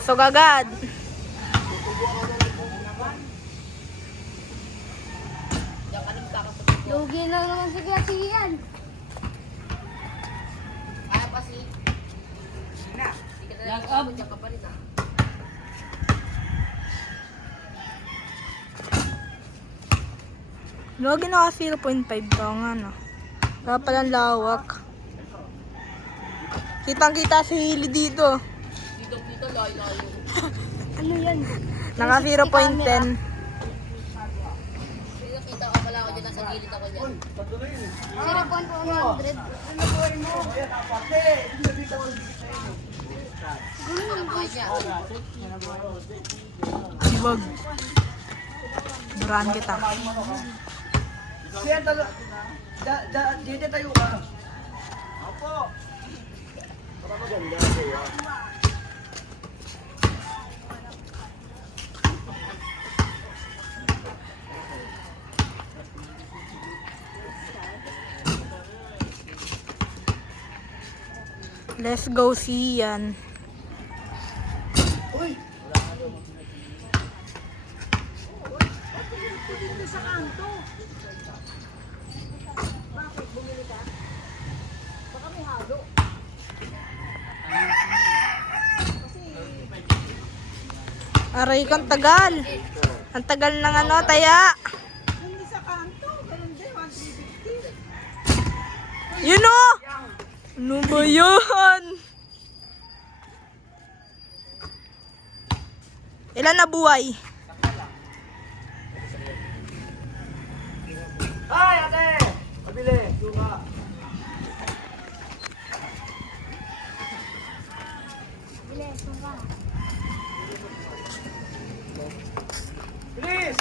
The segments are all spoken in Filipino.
Pasok agad. Lugi na naman si Kasiyan. Kaya pa si... Lag up. Lagi na 0.5 to nga no. Kaya palang lawak. Kitang-kita si Hili dito. Dito, layo. Ano yan? Naka 0.10. Nakita ko pala ako dyan, nasa gilid ako dyan. 0.100. Walang buhay niya. Iwag. Duraan kita. Siya talo. Dito tayo ka. Opo. Para maganda ako. Let's go see yan. Uy. Aray kang tagal. Ang tagal ng ano, taya. Yun o! Ano ba yun? Ilan na buhay? Ay, ate! Pabili. Suka. Bilis!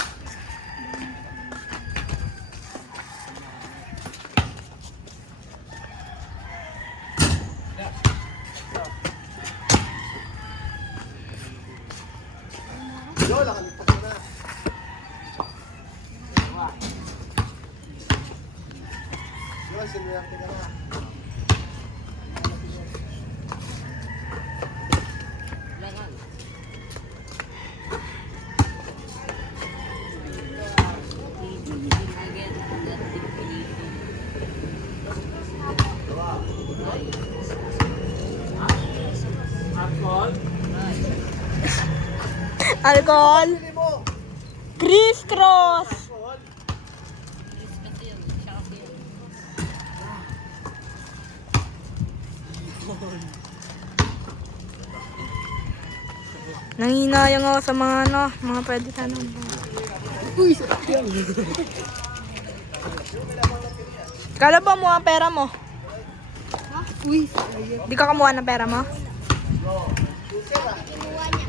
Yo, nakalipas mo na. Yo, sinuyarte ka na. Langan. Alcohol. Pili mo. Criss cross. Nanginayang ako sa mga ano, mga pwede tanong. Uy, sarap yan. Kala ba mo ang pera mo? Uy, Di ka kumuha ng pera mo? Kinuha niya.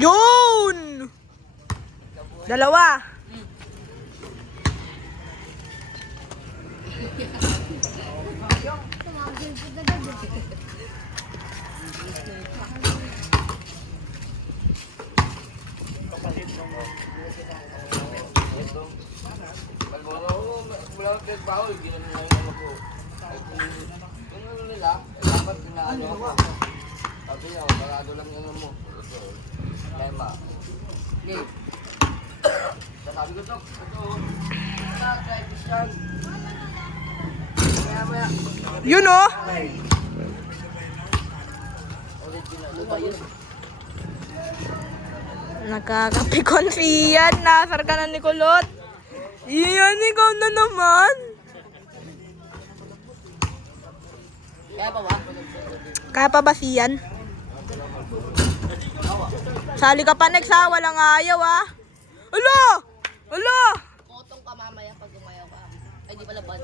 Yun! Dalawa. Tumagil ko agad. Wala akong trabaho, hindi naman ngayon ano ko. Yung ano nila, dapat ginaano ako. Sabi niya, parado lang yung ano mo. Lema. Okay. Sabi ko, Tok, ito. Try fish yan. Maya. Yun oh! Original. Ano ba yun? Nakakapikonfi yan. Nasar ka na ni Kulot. Iyan, ikaw na naman. kaya pa ba? Kaya pa ba siyan? Sali ka pa next ha. Walang ayaw ha. Alo! Alo! Kotong ka mamaya pag umayaw ka. Ay, di pala ban.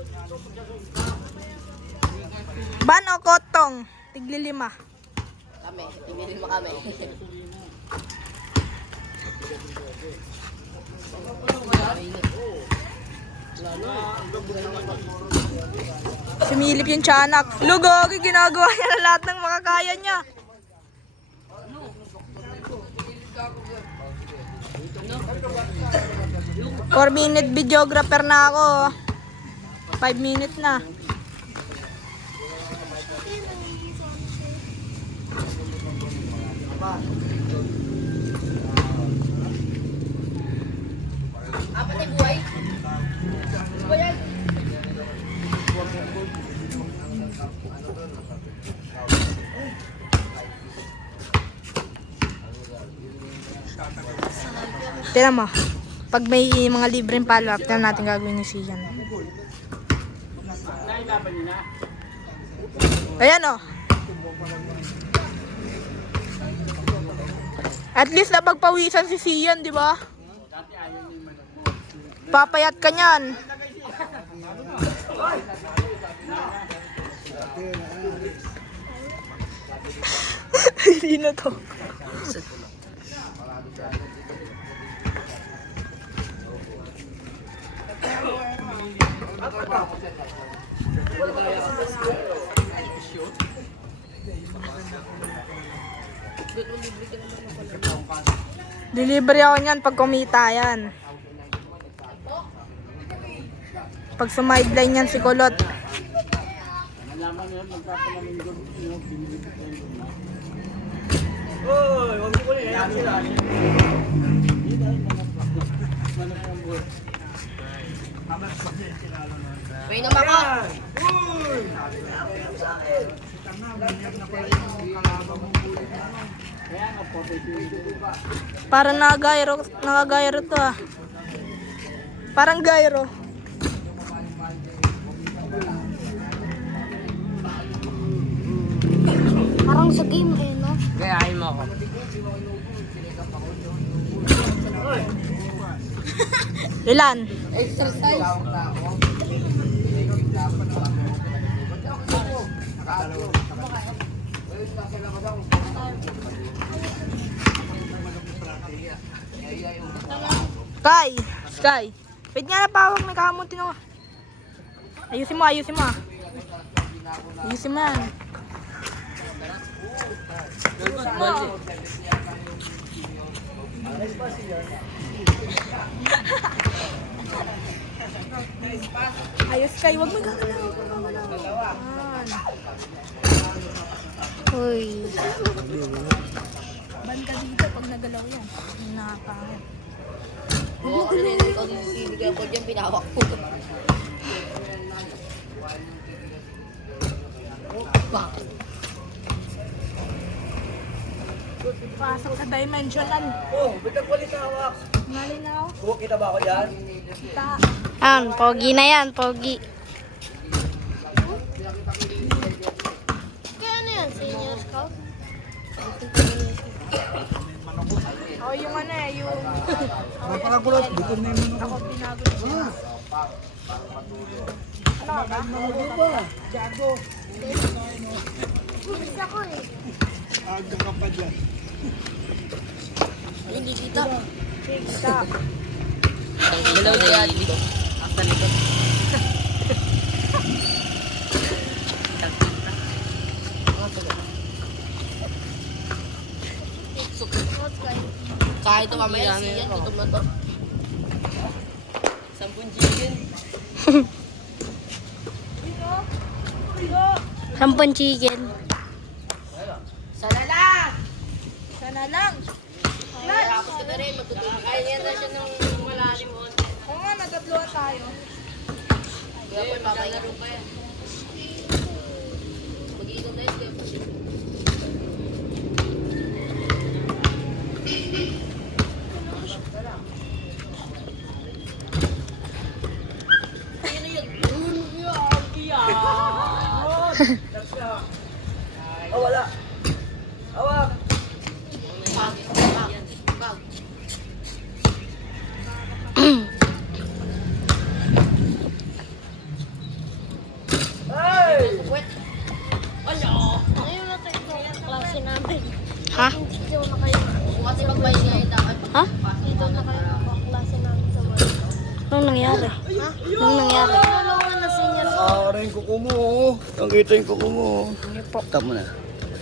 Ban o kotong? Tigli 5. Kami, tingin mo kami. Sumilip yung tiyanak. Lugog, ginagawa niya na lahat ng makakaya niya. 4-minute videographer na ako. 5 minutes na. Apat ay buhay. Buhay yan. Tira mo. Pag may mga libreng follow-up, na natin gagawin ni Sian. Ayan o. At least napagpawisan si Sian, di ba? Papayat ka niyan. Sino to? Delivery ako niyan pag kumita yan. Pag sumideline yan si Kulot. Hoy, wag mo kunin. Hayaan sila. May naman ako. Uy! Parang nakagairo to ah. Parang gyro. Parang sa game eh, no? Gayahin mo ako. Ilan? Exercise. Sky. Wait nga na pawag, may kamutin ako. Ayusin mo ah. Ayusin mo yan. Ayos Sky, wag mo gagalaw. Uy. Banda dito pag nagalaw yan. Nakapangit. Oo, ano yun? Ikaw sinisinig ko dyan, pinawak ko. Pasok sa dimensional. Oh, ba't nagpalit na hawak? Malinaw. Oh, kita ba ako dyan? Kita. Pogi na yan, pogi. Kaya ano yan, senior scout? O yung ano eh, yung... Napakagulat. Dito na yung Ako binago siya. Ano ba? Gago. Gusto ko eh. Aga ka pa dyan. Hindi kita. Kita. Dalaw na yan dito. Sa likod. Kahit ito mamaya na yan, gutom na to. 10 chicken. 10 chicken. Sana lang! Sana lang. Tapos ka na rin, matutulog. Kaya na siya ng malalim mo. Oo nga, natatluan tayo. Kaya po, makalaro pa yan. Mag-iinom na yun. Oh, wala. Hawak. Hey! Ayun na tayo sa klase namin. Ha? Dito na kayo. Kasi magpahinga yun dapat. Ha? Dito na kayo sa klase namin sa work. Anong nangyari? Ha? Anong nangyari? Tulungan na senior scout. Ah, rin kuko mo. Ang kita yung kuko mo. Tama na.